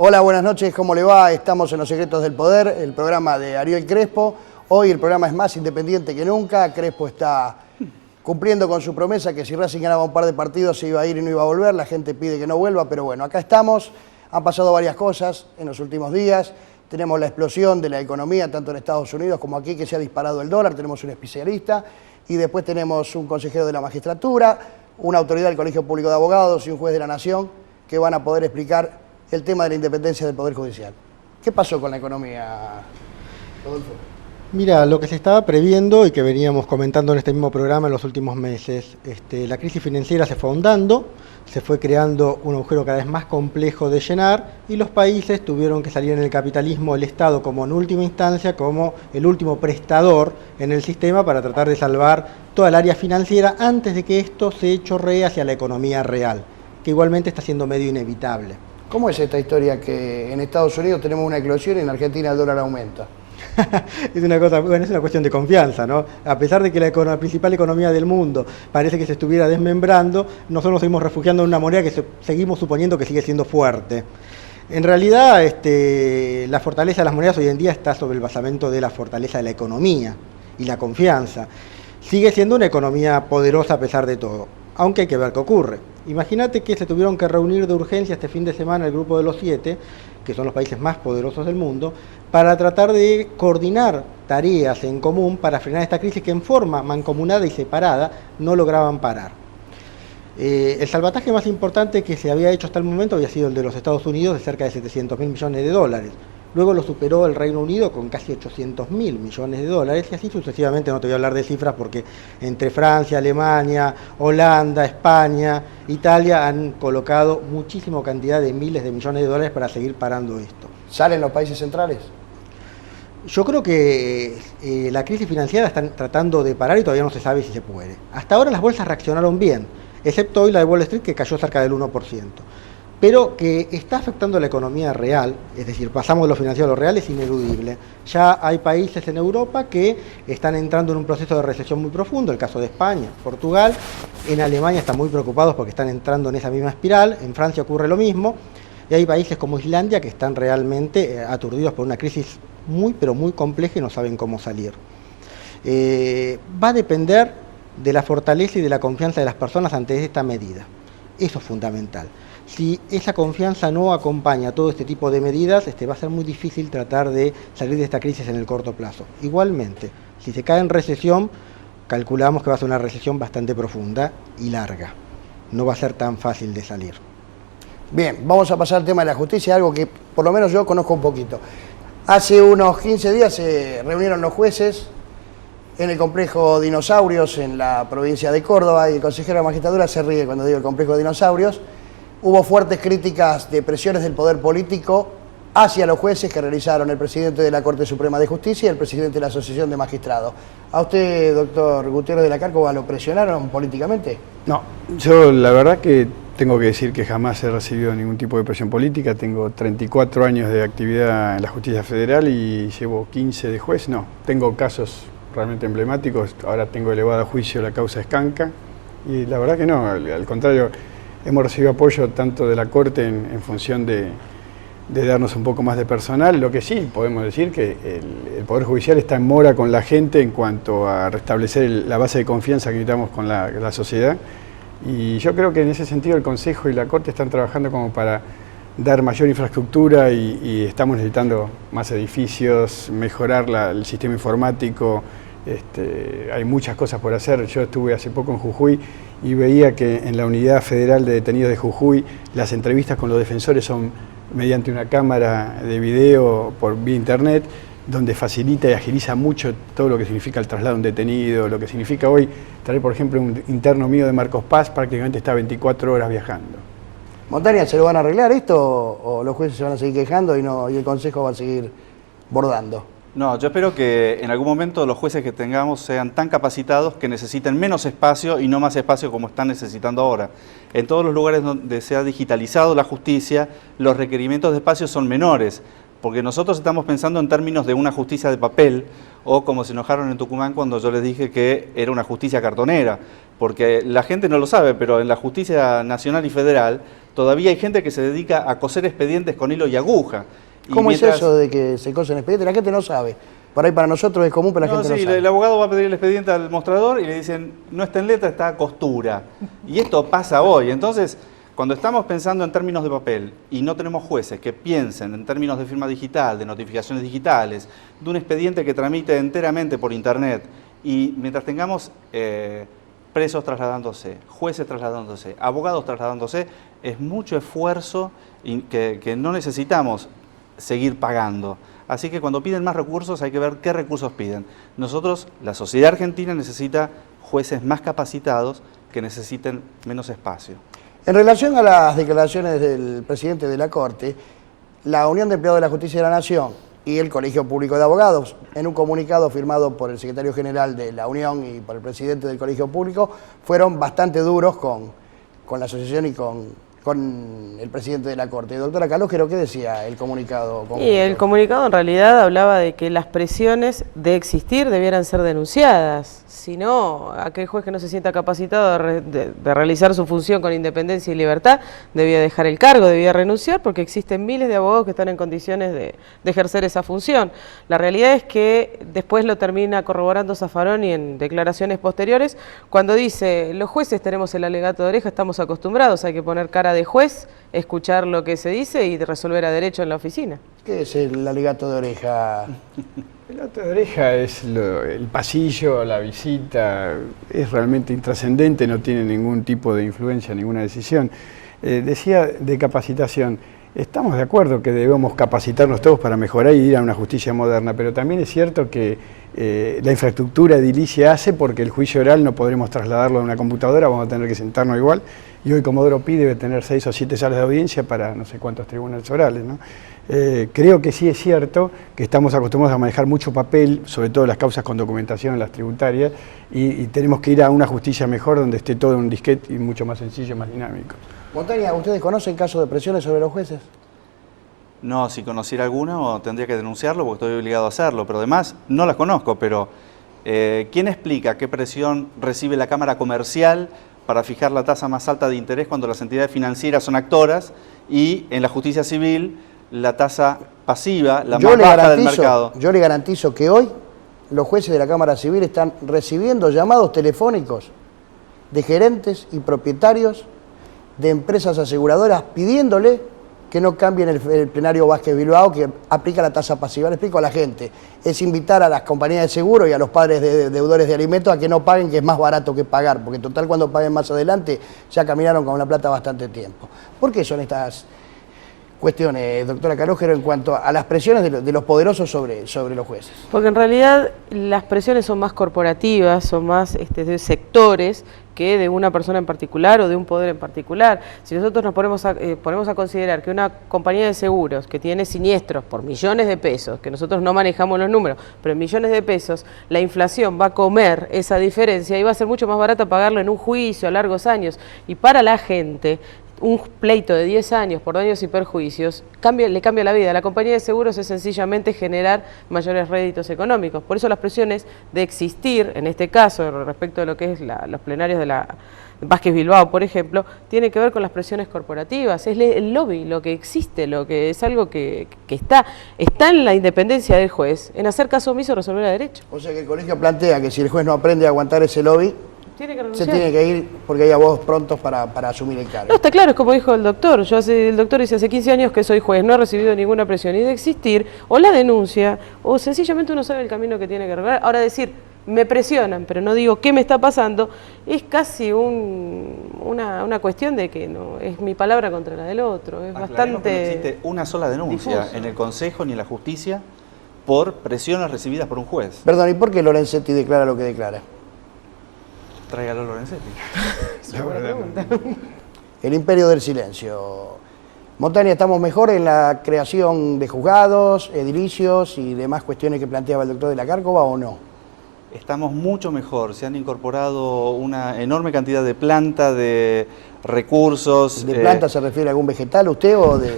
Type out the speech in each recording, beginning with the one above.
Hola, buenas noches, ¿cómo le va? Estamos en Los Secretos del Poder, el programa de Ariel Crespo. Hoy el programa es más independiente que nunca. Crespo está cumpliendo con su promesa que si Racing ganaba un par de partidos se iba a ir y no iba a volver. La gente pide que no vuelva, pero bueno, acá estamos. Han pasado varias cosas en los últimos días. Tenemos la explosión de la economía, tanto en Estados Unidos como aquí, que se ha disparado el dólar. Tenemos un especialista y después tenemos un consejero de la magistratura, una autoridad del Colegio Público de Abogados y un juez de la Nación que van a poder explicar el tema de la independencia del Poder Judicial. ¿Qué pasó con la economía, Rodolfo? Mira, lo que se estaba previendo y que veníamos comentando en este mismo programa en los últimos meses, la crisis financiera se fue ahondando, se fue creando un agujero cada vez más complejo de llenar y los países tuvieron que salir en el capitalismo, el Estado como en última instancia, como el último prestador en el sistema para tratar de salvar toda el área financiera antes de que esto se chorree hacia la economía real, que igualmente está siendo medio inevitable. ¿Cómo es esta historia que en Estados Unidos tenemos una eclosión y en Argentina el dólar aumenta? Es una cosa, bueno, es una cuestión de confianza, ¿no? A pesar de que la principal economía del mundo parece que se estuviera desmembrando, nosotros nos seguimos refugiando en una moneda que seguimos suponiendo que sigue siendo fuerte. En realidad, la fortaleza de las monedas hoy en día está sobre el basamento de la fortaleza de la economía y la confianza. Sigue siendo una economía poderosa a pesar de todo, aunque hay que ver qué ocurre. Imagínate que se tuvieron que reunir de urgencia este fin de semana el grupo de los 7, que son los países más poderosos del mundo, para tratar de coordinar tareas en común para frenar esta crisis que en forma mancomunada y separada no lograban parar. El salvataje más importante que se había hecho hasta el momento había sido el de los Estados Unidos, de cerca de 700.000 millones de dólares. Luego lo superó el Reino Unido con casi 800.000 millones de dólares y así sucesivamente. No te voy a hablar de cifras porque entre Francia, Alemania, Holanda, España, Italia han colocado muchísima cantidad de miles de millones de dólares para seguir parando esto. ¿Salen los países centrales? Yo creo que la crisis financiera la están tratando de parar y todavía no se sabe si se puede. Hasta ahora las bolsas reaccionaron bien, excepto hoy la de Wall Street que cayó cerca del 1%. Pero que está afectando la economía real, es decir, pasamos de lo financiero a lo real, es ineludible. Ya hay países en Europa que están entrando en un proceso de recesión muy profundo, el caso de España, Portugal, en Alemania están muy preocupados porque están entrando en esa misma espiral, en Francia ocurre lo mismo, y hay países como Islandia que están realmente aturdidos por una crisis muy, pero muy compleja y no saben cómo salir. Va a depender de la fortaleza y de la confianza de las personas ante esta medida. Eso es fundamental. Si esa confianza no acompaña todo este tipo de medidas, va a ser muy difícil tratar de salir de esta crisis en el corto plazo. Igualmente, si se cae en recesión, calculamos que va a ser una recesión bastante profunda y larga. No va a ser tan fácil de salir. Bien, vamos a pasar al tema de la justicia, algo que por lo menos yo conozco un poquito. Hace unos 15 días se reunieron los jueces en el complejo Dinosaurios en la provincia de Córdoba y el consejero de la magistratura se ríe cuando digo el complejo Dinosaurios. Hubo fuertes críticas de presiones del poder político hacia los jueces que realizaron el presidente de la Corte Suprema de Justicia y el presidente de la Asociación de Magistrados. ¿A usted, doctor Gutiérrez de la Cárcova, lo presionaron políticamente? No, yo la verdad que tengo que decir que jamás he recibido ningún tipo de presión política. Tengo 34 años de actividad en la justicia federal y llevo 15 de juez. No, tengo casos realmente emblemáticos. Ahora tengo elevado a juicio la causa Escanca y la verdad que no, al contrario. Hemos recibido apoyo tanto de la Corte en función de darnos un poco más de personal. Lo que sí podemos decir que el Poder Judicial está en mora con la gente en cuanto a restablecer la base de confianza que necesitamos con la sociedad. Y yo creo que en ese sentido el Consejo y la Corte están trabajando como para dar mayor infraestructura y estamos necesitando más edificios, mejorar el sistema informático. Hay muchas cosas por hacer. Yo estuve hace poco en Jujuy y veía que en la Unidad Federal de Detenidos de Jujuy las entrevistas con los defensores son mediante una cámara de video por vía internet, donde facilita y agiliza mucho todo lo que significa el traslado de un detenido, lo que significa hoy traer, por ejemplo, un interno mío de Marcos Paz, prácticamente está 24 horas viajando. Montaña, ¿se lo van a arreglar esto o los jueces se van a seguir quejando y el Consejo va a seguir bordando? No, yo espero que en algún momento los jueces que tengamos sean tan capacitados que necesiten menos espacio y no más espacio como están necesitando ahora. En todos los lugares donde se ha digitalizado la justicia, los requerimientos de espacio son menores, porque nosotros estamos pensando en términos de una justicia de papel, o como se enojaron en Tucumán cuando yo les dije que era una justicia cartonera, porque la gente no lo sabe, pero en la justicia nacional y federal Todavía hay gente que se dedica a coser expedientes con hilo y aguja. Y ¿Cómo mientras... es eso de que se cosen expedientes? La gente no sabe. Por ahí para nosotros es común, pero la gente no sabe. El abogado va a pedir el expediente al mostrador y le dicen, no está en letra, está a costura. Y esto pasa hoy. Entonces, cuando estamos pensando en términos de papel y no tenemos jueces que piensen en términos de firma digital, de notificaciones digitales, de un expediente que tramite enteramente por internet, y mientras tengamos presos trasladándose, jueces trasladándose, abogados trasladándose, es mucho esfuerzo que no necesitamos seguir pagando. Así que cuando piden más recursos hay que ver qué recursos piden. Nosotros, la sociedad argentina necesita jueces más capacitados que necesiten menos espacio. En relación a las declaraciones del presidente de la Corte, la Unión de Empleados de la Justicia de la Nación y el Colegio Público de Abogados, en un comunicado firmado por el secretario general de la Unión y por el presidente del Colegio Público, fueron bastante duros con la asociación y con el presidente de la Corte. Doctora Calógero, ¿qué decía el comunicado? Y el comunicado en realidad hablaba de que las presiones de existir debieran ser denunciadas. Si no, aquel juez que no se sienta capacitado de realizar su función con independencia y libertad debía dejar el cargo, debía renunciar, porque existen miles de abogados que están en condiciones de ejercer esa función. La realidad es que después lo termina corroborando Zaffaroni en declaraciones posteriores, cuando dice, los jueces tenemos el alegato de oreja, estamos acostumbrados, hay que poner cara de juez, escuchar lo que se dice y resolver a derecho en la oficina. ¿Qué es el alegato de oreja? El alegato de oreja es el pasillo, la visita, es realmente intrascendente, no tiene ningún tipo de influencia, ninguna decisión. Decía de capacitación, estamos de acuerdo que debemos capacitarnos todos para mejorar y ir a una justicia moderna, pero también es cierto que la infraestructura edilicia hace porque el juicio oral no podremos trasladarlo a una computadora, vamos a tener que sentarnos igual. Y hoy Comodoro Pi debe tener 6 o 7 salas de audiencia para no sé cuántos tribunales orales, ¿no? Creo que sí es cierto que estamos acostumbrados a manejar mucho papel, sobre todo las causas con documentación, las tributarias, y tenemos que ir a una justicia mejor donde esté todo en un disquete y mucho más sencillo, más dinámico. Montaña, ¿ustedes conocen casos de presiones sobre los jueces? No, si conociera alguno tendría que denunciarlo porque estoy obligado a hacerlo, pero además no las conozco, pero ¿quién explica qué presión recibe la Cámara Comercial para fijar la tasa más alta de interés cuando las entidades financieras son actoras y en la justicia civil la tasa pasiva, la más baja del mercado? Yo le garantizo que hoy los jueces de la Cámara Civil están recibiendo llamados telefónicos de gerentes y propietarios de empresas aseguradoras pidiéndole que no cambien el plenario Vázquez Bilbao, que aplica la tasa pasiva. Le explico a la gente, es invitar a las compañías de seguro y a los padres de deudores de alimentos a que no paguen, que es más barato que pagar, porque total cuando paguen más adelante ya caminaron con la plata bastante tiempo. ¿Por qué son estas cuestiones, doctora Calógero, en cuanto a las presiones de los poderosos sobre los jueces? Porque en realidad las presiones son más corporativas, son más de sectores que de una persona en particular o de un poder en particular. Si nosotros nos ponemos a considerar que una compañía de seguros que tiene siniestros por millones de pesos, que nosotros no manejamos los números, pero en millones de pesos, la inflación va a comer esa diferencia y va a ser mucho más barato pagarlo en un juicio a largos años. Y para la gente, un pleito de 10 años por daños y perjuicios le cambia la vida. La compañía de seguros es sencillamente generar mayores réditos económicos. Por eso las presiones de existir, en este caso, respecto de lo que es los plenarios de la Vázquez Bilbao, por ejemplo, tiene que ver con las presiones corporativas. Es el lobby lo que existe, lo que es algo que está en la independencia del juez, en hacer caso omiso, resolver a derecho. O sea que el colegio plantea que si el juez no aprende a aguantar ese lobby, se tiene que ir porque hay abogados prontos para asumir el cargo. No, está claro, es como dijo el doctor. El doctor dice, hace 15 años que soy juez, no he recibido ninguna presión. Y de existir, o la denuncia, o sencillamente uno sabe el camino que tiene que recorrer. Ahora decir, me presionan, pero no digo qué me está pasando, es casi una cuestión de que no es mi palabra contra la del otro. Es bastante... No existe una sola denuncia difuso en el Consejo ni en la Justicia por presiones recibidas por un juez. Perdón, ¿y por qué Lorenzetti declara lo que declara? Tráigalo Lorenzetti. El imperio del silencio. Montaña, ¿estamos mejor en la creación de juzgados, edilicios y demás cuestiones que planteaba el doctor de la Cárcova o no? Estamos mucho mejor, se han incorporado una enorme cantidad de planta, de recursos. ¿De planta se refiere a algún vegetal usted o de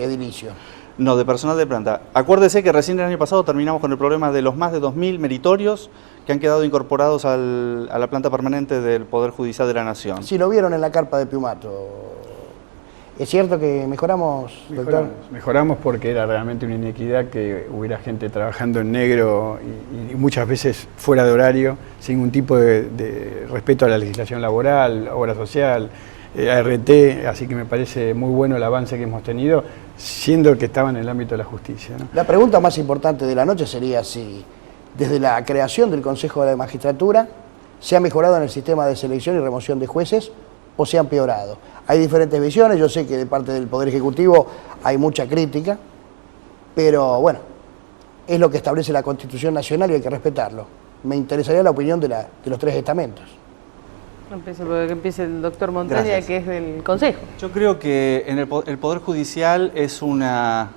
edilicio? No, de personal de planta. Acuérdese que recién el año pasado terminamos con el problema de los más de 2.000 meritorios que han quedado incorporados a la planta permanente del Poder Judicial de la Nación. Sí, lo vieron en la carpa de Piumato. ¿Es cierto que mejoramos, doctor? Mejoramos porque era realmente una inequidad que hubiera gente trabajando en negro y muchas veces fuera de horario, sin ningún tipo de respeto a la legislación laboral, obra social, ART, así que me parece muy bueno el avance que hemos tenido, siendo que estaba en el ámbito de la justicia, ¿no? La pregunta más importante de la noche sería si desde la creación del Consejo de la Magistratura se ha mejorado en el sistema de selección y remoción de jueces o se ha empeorado. Hay diferentes visiones, yo sé que de parte del Poder Ejecutivo hay mucha crítica, pero bueno, es lo que establece la Constitución Nacional y hay que respetarlo. Me interesaría la opinión de los tres estamentos. Que empiece el doctor Montaña, Gracias. que es del Consejo. Yo creo que el Poder Judicial es una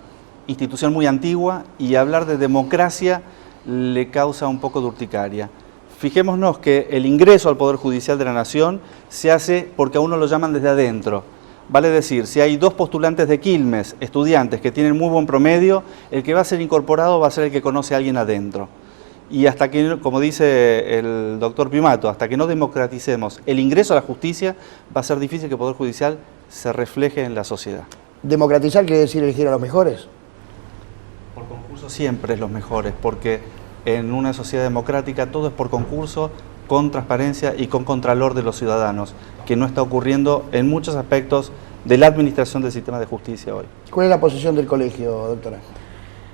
institución muy antigua y hablar de democracia le causa un poco de urticaria. Fijémonos que el ingreso al Poder Judicial de la Nación se hace porque a uno lo llaman desde adentro. Vale decir, si hay 2 postulantes de Quilmes, estudiantes que tienen muy buen promedio, el que va a ser incorporado va a ser el que conoce a alguien adentro. Y hasta que, como dice el doctor Piumato, hasta que no democraticemos el ingreso a la justicia, va a ser difícil que el Poder Judicial se refleje en la sociedad. ¿Democratizar quiere decir elegir a los mejores? Por concurso siempre es los mejores, porque en una sociedad democrática todo es por concurso, con transparencia y con contralor de los ciudadanos, que no está ocurriendo en muchos aspectos de la administración del sistema de justicia hoy. ¿Cuál es la posición del colegio, doctora?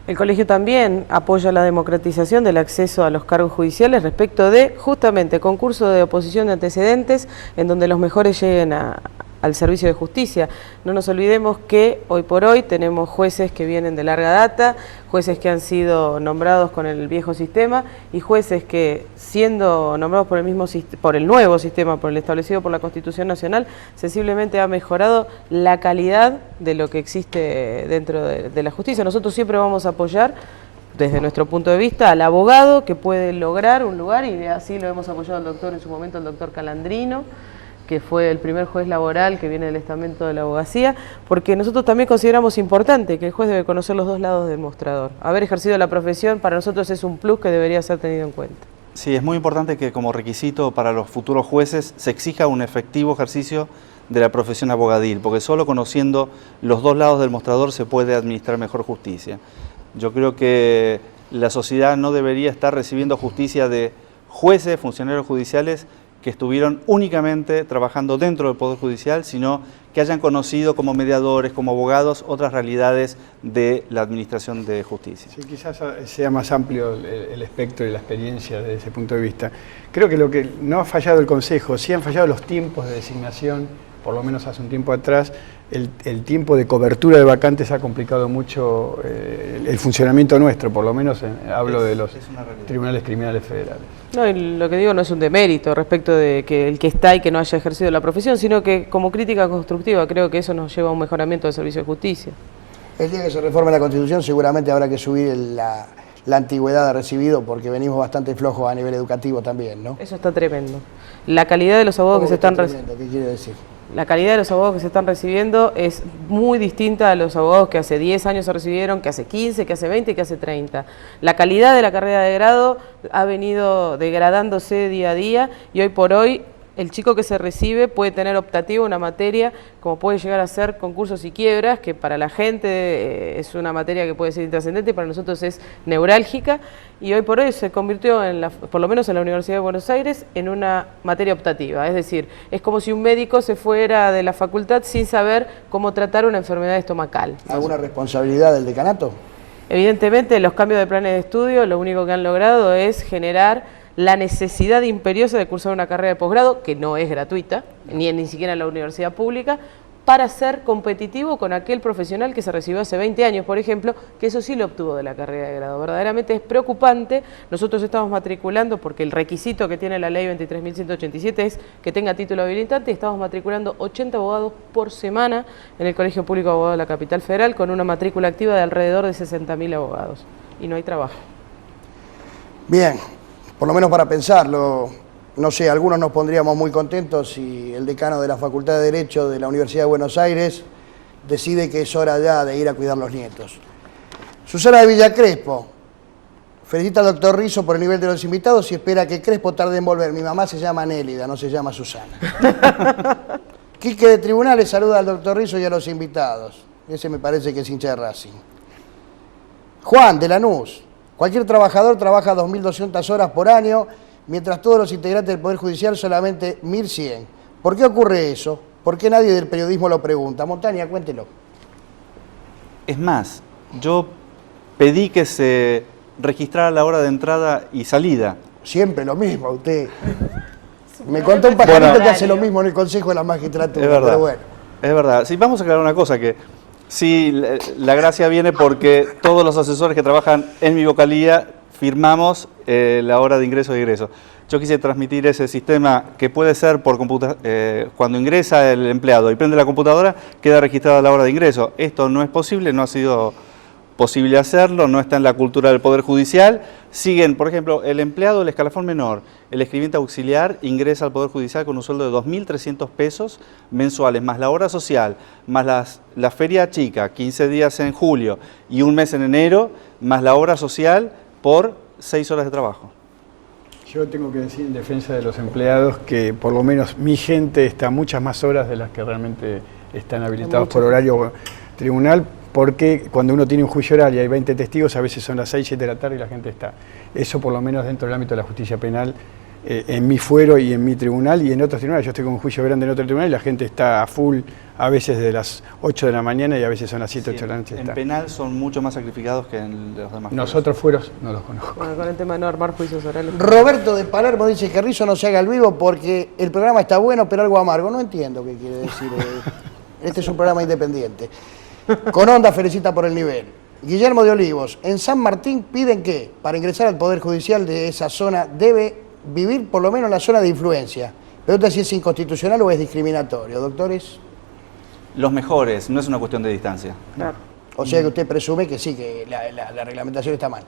El colegio también apoya la democratización del acceso a los cargos judiciales respecto de justamente concurso de oposición de antecedentes en donde los mejores lleguen al servicio de justicia. No nos olvidemos que hoy por hoy tenemos jueces que vienen de larga data, jueces que han sido nombrados con el viejo sistema y jueces que, siendo nombrados por el nuevo sistema, por el establecido por la Constitución Nacional, sensiblemente ha mejorado la calidad de lo que existe dentro de la justicia. Nosotros siempre vamos a apoyar, desde nuestro punto de vista, al abogado que puede lograr un lugar, y así lo hemos apoyado al doctor en su momento, al doctor Calandrino, que fue el primer juez laboral que viene del estamento de la abogacía, porque nosotros también consideramos importante que el juez debe conocer los 2 lados del mostrador. Haber ejercido la profesión para nosotros es un plus que debería ser tenido en cuenta. Sí, es muy importante que como requisito para los futuros jueces se exija un efectivo ejercicio de la profesión abogadil, porque solo conociendo los 2 lados del mostrador se puede administrar mejor justicia. Yo creo que la sociedad no debería estar recibiendo justicia de jueces, funcionarios judiciales que estuvieron únicamente trabajando dentro del Poder Judicial, sino que hayan conocido como mediadores, como abogados, otras realidades de la administración de justicia. Sí, quizás sea más amplio el espectro y la experiencia desde ese punto de vista. Creo que lo que no ha fallado el Consejo, sí han fallado los tiempos de designación, por lo menos hace un tiempo atrás. El tiempo de cobertura de vacantes ha complicado mucho el funcionamiento nuestro, por lo menos hablo de los tribunales criminales federales. No, y lo que digo no es un demérito respecto de que el que está y que no haya ejercido la profesión, sino que como crítica constructiva creo que eso nos lleva a un mejoramiento del servicio de justicia. El día que se reforme la Constitución seguramente habrá que subir la antigüedad de recibido porque venimos bastante flojos a nivel educativo también, ¿no? Eso está tremendo. La calidad de los abogados que se están recibiendo. ¿Qué quiere decir? La calidad de los abogados que se están recibiendo es muy distinta a los abogados que hace 10 años se recibieron, que hace 15, que hace 20 y que hace 30. La calidad de la carrera de grado ha venido degradándose día a día y hoy por hoy el chico que se recibe puede tener optativo una materia como puede llegar a ser concursos y quiebras, que para la gente es una materia que puede ser intrascendente y para nosotros es neurálgica, y hoy por hoy se convirtió, por lo menos en la Universidad de Buenos Aires, en una materia optativa. Es decir, es como si un médico se fuera de la facultad sin saber cómo tratar una enfermedad estomacal. ¿Alguna responsabilidad del decanato? Evidentemente, los cambios de planes de estudio lo único que han logrado es generar la necesidad imperiosa de cursar una carrera de posgrado, que no es gratuita, ni siquiera en la universidad pública, para ser competitivo con aquel profesional que se recibió hace 20 años, por ejemplo, que eso sí lo obtuvo de la carrera de grado. Verdaderamente es preocupante. Nosotros estamos matriculando, porque el requisito que tiene la ley 23.187 es que tenga título habilitante, y estamos matriculando 80 abogados por semana en el Colegio Público de Abogados de la Capital Federal, con una matrícula activa de alrededor de 60.000 abogados. Y no hay trabajo. Bien. Por lo menos para pensarlo, no sé, algunos nos pondríamos muy contentos si el decano de la Facultad de Derecho de la Universidad de Buenos Aires decide que es hora ya de ir a cuidar los nietos. Susana de Villa Crespo felicita al doctor Rizzo por el nivel de los invitados y espera que Crespo tarde en volver. Mi mamá se llama Nélida, no se llama Susana. Quique de Tribunales saluda al doctor Rizzo y a los invitados. Ese me parece que es hincha de Racing. Juan, de Lanús. Cualquier trabajador trabaja 2.200 horas por año, mientras todos los integrantes del Poder Judicial solamente 1.100. ¿Por qué ocurre eso? ¿Por qué nadie del periodismo lo pregunta? Montaña, cuéntelo. Es más, yo pedí que se registrara la hora de entrada y salida. Siempre lo mismo, usted. Me contó un pajarito que hace lo mismo en el Consejo de la Magistratura. Es verdad, pero bueno. es verdad. Sí, vamos a aclarar una cosa, que sí, la gracia viene porque todos los asesores que trabajan en mi vocalía firmamos la hora de ingreso y egreso. Yo quise transmitir ese sistema que puede ser por cuando ingresa el empleado y prende la computadora, queda registrada la hora de ingreso. Esto no es posible, no ha sido posible hacerlo, no está en la cultura del Poder Judicial. Siguen, por ejemplo, el empleado del escalafón menor, el escribiente auxiliar, ingresa al Poder Judicial con un sueldo de 2.300 pesos mensuales, más la hora social, más la feria chica, 15 días en julio y un mes en enero, más la obra social por 6 horas de trabajo. Yo tengo que decir en defensa de los empleados que por lo menos mi gente está muchas más horas de las que realmente están habilitados por horario tribunal, porque cuando uno tiene un juicio oral y hay 20 testigos, a veces son las 6, 7 de la tarde y la gente está. Eso por lo menos dentro del ámbito de la justicia penal, en mi fuero y en mi tribunal y en otros tribunales. Yo estoy con un juicio grande en otro tribunal y la gente está a full, a veces de las 8 de la mañana y a veces son las 7, 8 de la noche. En penal son mucho más sacrificados que en los demás. Nosotros fueros no los conozco. Bueno, con el tema de no armar juicios orales. Roberto de Palermo dice que Rizzo no se haga el vivo porque el programa está bueno, pero algo amargo. No entiendo qué quiere decir. Este es un programa independiente. Con onda felicita por el nivel. Guillermo de Olivos, en San Martín piden que para ingresar al Poder Judicial de esa zona debe vivir por lo menos en la zona de influencia. Pregunta si es inconstitucional o es discriminatorio. Doctores. Los mejores, no es una cuestión de distancia. Claro. O sea que usted presume que sí, que la reglamentación está mal.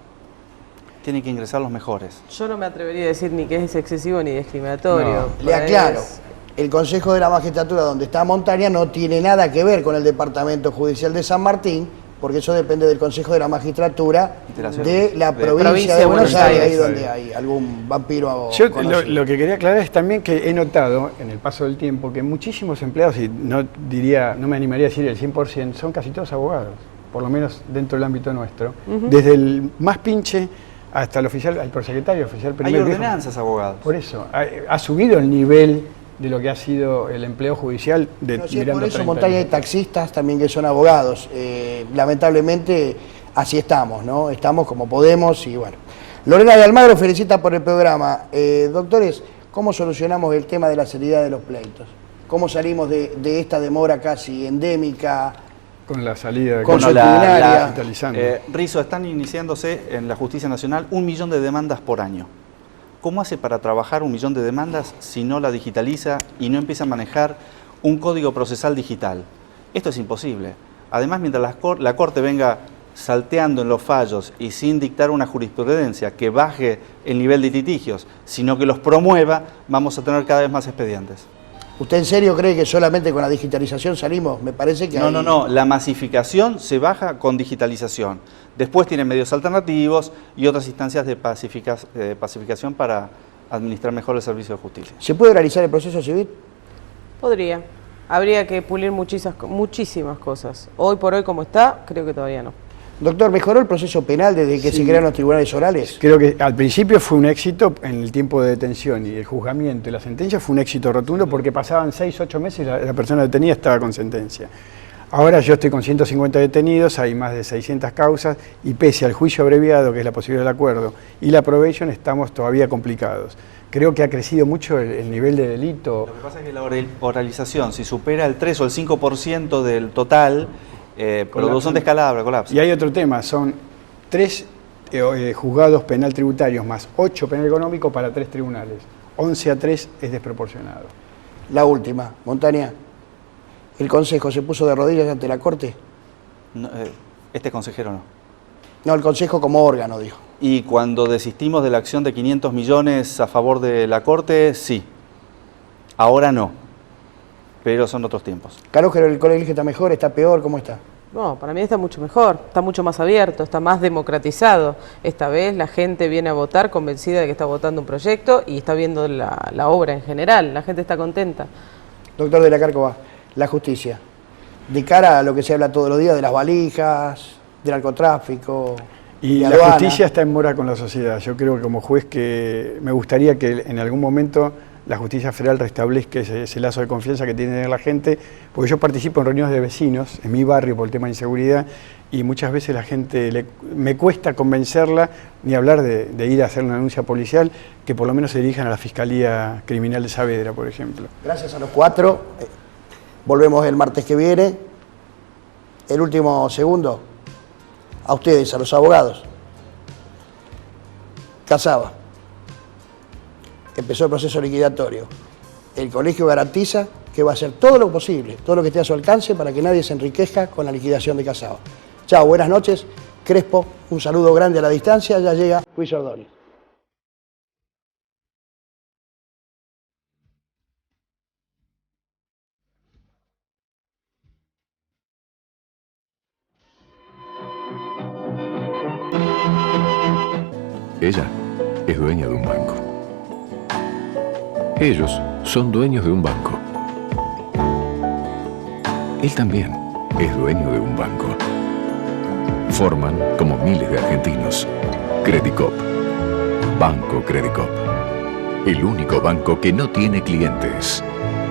Tienen que ingresar los mejores. Yo no me atrevería a decir ni que es excesivo ni discriminatorio. No. Le aclaro, el Consejo de la Magistratura donde está Montaña no tiene nada que ver con el Departamento Judicial de San Martín, porque eso depende del Consejo de la Magistratura de la provincia de Buenos Aires, ahí donde hay algún vampiro Yo conocido. lo que quería aclarar es también que he notado en el paso del tiempo que muchísimos empleados, y no me animaría a decir el 100%, son casi todos abogados, por lo menos dentro del ámbito nuestro, desde el más pinche hasta el oficial, el prosecretario, el oficial Hay primero. ordenanzas, abogados. Por eso, ha subido el nivel de lo que ha sido el empleo judicial de No, sí, mirando por eso 30 Montaña hay años. taxistas también que son abogados. Lamentablemente así estamos, ¿no? Estamos como podemos y bueno. Lorena de Almagro felicita por el programa. Doctores, ¿cómo solucionamos el tema de la seriedad de los pleitos? ¿Cómo salimos de esta demora casi endémica? Con la salida de Consuetudinaria. digitalizando. Rizzo, están iniciándose en la Justicia Nacional 1 millón de demandas por año. ¿Cómo hace para trabajar 1 millón de demandas si no la digitaliza y no empieza a manejar un código procesal digital? Esto es imposible. Además, mientras la Corte venga salteando en los fallos y sin dictar una jurisprudencia que baje el nivel de litigios, sino que los promueva, vamos a tener cada vez más expedientes. ¿Usted en serio cree que solamente con la digitalización salimos? Me parece que No. La masificación se baja con digitalización. Después tienen medios alternativos y otras instancias de pacificación para administrar mejor el servicio de justicia. ¿Se puede realizar el proceso civil? Podría. Habría que pulir muchísimas cosas. Hoy por hoy como está, creo que todavía no. Doctor, ¿mejoró el proceso penal desde que se crearon los tribunales orales? Creo que al principio fue un éxito en el tiempo de detención y el juzgamiento y la sentencia fue un éxito rotundo porque pasaban 6, 8 meses y la persona detenida estaba con sentencia. Ahora yo estoy con 150 detenidos, hay más de 600 causas y pese al juicio abreviado, que es la posibilidad del acuerdo, y la probation, estamos todavía complicados. Creo que ha crecido mucho el nivel de delito. Lo que pasa es que la oralización, si supera el 3 o el 5% del total, produce un descalabro, colapso. Y hay otro tema, son 3 juzgados penal tributarios más 8 penal económico para 3 tribunales. 11-3 es desproporcionado. La última, Montaña. ¿El Consejo se puso de rodillas ante la Corte? No, este consejero no. No, el Consejo como órgano, dijo. Y cuando desistimos de la acción de 500 millones a favor de la Corte, sí. Ahora no. Pero son otros tiempos. Calógero, ¿el colegio está mejor, está peor? ¿Cómo está? No, para mí está mucho mejor, está mucho más abierto, está más democratizado. Esta vez la gente viene a votar convencida de que está votando un proyecto y está viendo la obra en general, la gente está contenta. Doctor de la Cárcova, la justicia, de cara a lo que se habla todos los días de las valijas, del narcotráfico, Y de la aduana. justicia está en mora con la sociedad. Yo creo que como juez que me gustaría que en algún momento la justicia federal restablezca ese lazo de confianza que tiene la gente, porque yo participo en reuniones de vecinos en mi barrio por el tema de inseguridad y muchas veces la gente me cuesta convencerla, ni hablar de ir a hacer una denuncia policial, que por lo menos se dirijan a la Fiscalía Criminal de Saavedra, por ejemplo. Gracias a los 4. Volvemos el martes que viene. El último segundo, a ustedes, a los abogados. Casaba. Empezó el proceso liquidatorio. El colegio garantiza que va a hacer todo lo posible, todo lo que esté a su alcance para que nadie se enriquezca con la liquidación de Casaba. Chao, buenas noches. Crespo, un saludo grande a la distancia. Ya llega Luis Ordóñez. Ella es dueña de un banco. Ellos son dueños de un banco. Él también es dueño de un banco. Forman, como miles de argentinos, Credicop. Banco Credicop. El único banco que no tiene clientes,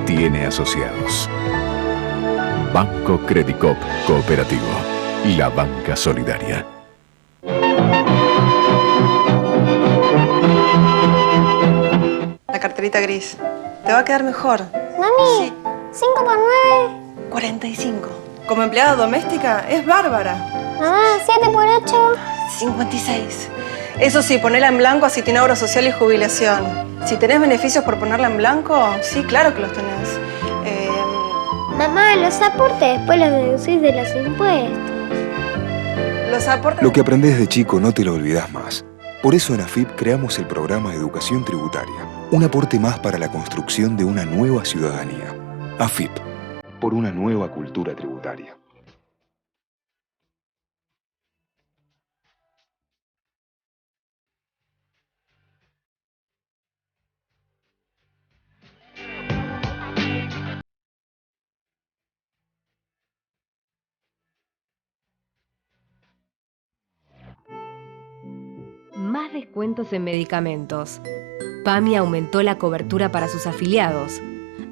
tiene asociados. Banco Credicop Cooperativo. La banca solidaria. La carterita gris. Te va a quedar mejor. Mami, Sí. 5 por 9. 45. Como empleada doméstica, es bárbara. Mamá, 7 por 8. 56. Eso sí, ponela en blanco, así tiene obra social y jubilación. Si tenés beneficios por ponerla en blanco, sí, claro que los tenés. Mamá, los aportes después los deducís de los impuestos. Los aportes... Lo que aprendés de chico no te lo olvidás más. Por eso en AFIP creamos el programa de Educación Tributaria. Un aporte más para la construcción de una nueva ciudadanía. AFIP. Por una nueva cultura tributaria. Más descuentos en medicamentos. PAMI aumentó la cobertura para sus afiliados.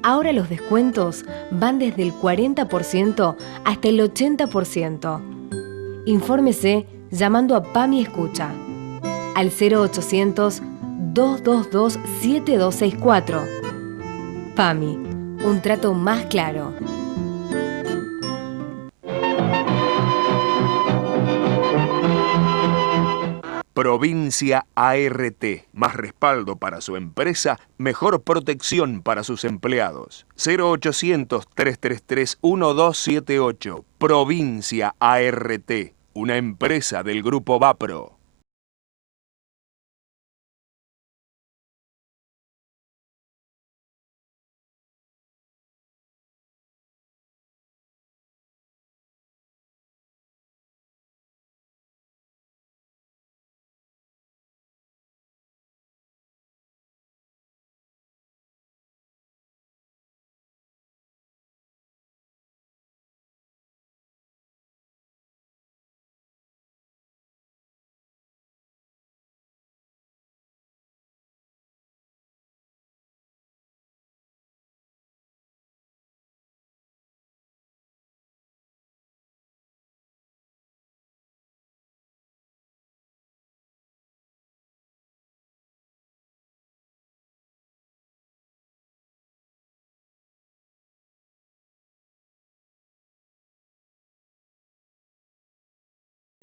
Ahora los descuentos van desde el 40% hasta el 80%. Infórmese llamando a PAMI Escucha al 0800-222-7264. PAMI, un trato más claro. Provincia ART. Más respaldo para su empresa, mejor protección para sus empleados. 0800-333-1278. Provincia ART. Una empresa del Grupo Vapro.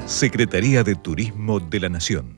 Secretaría de Turismo de la Nación.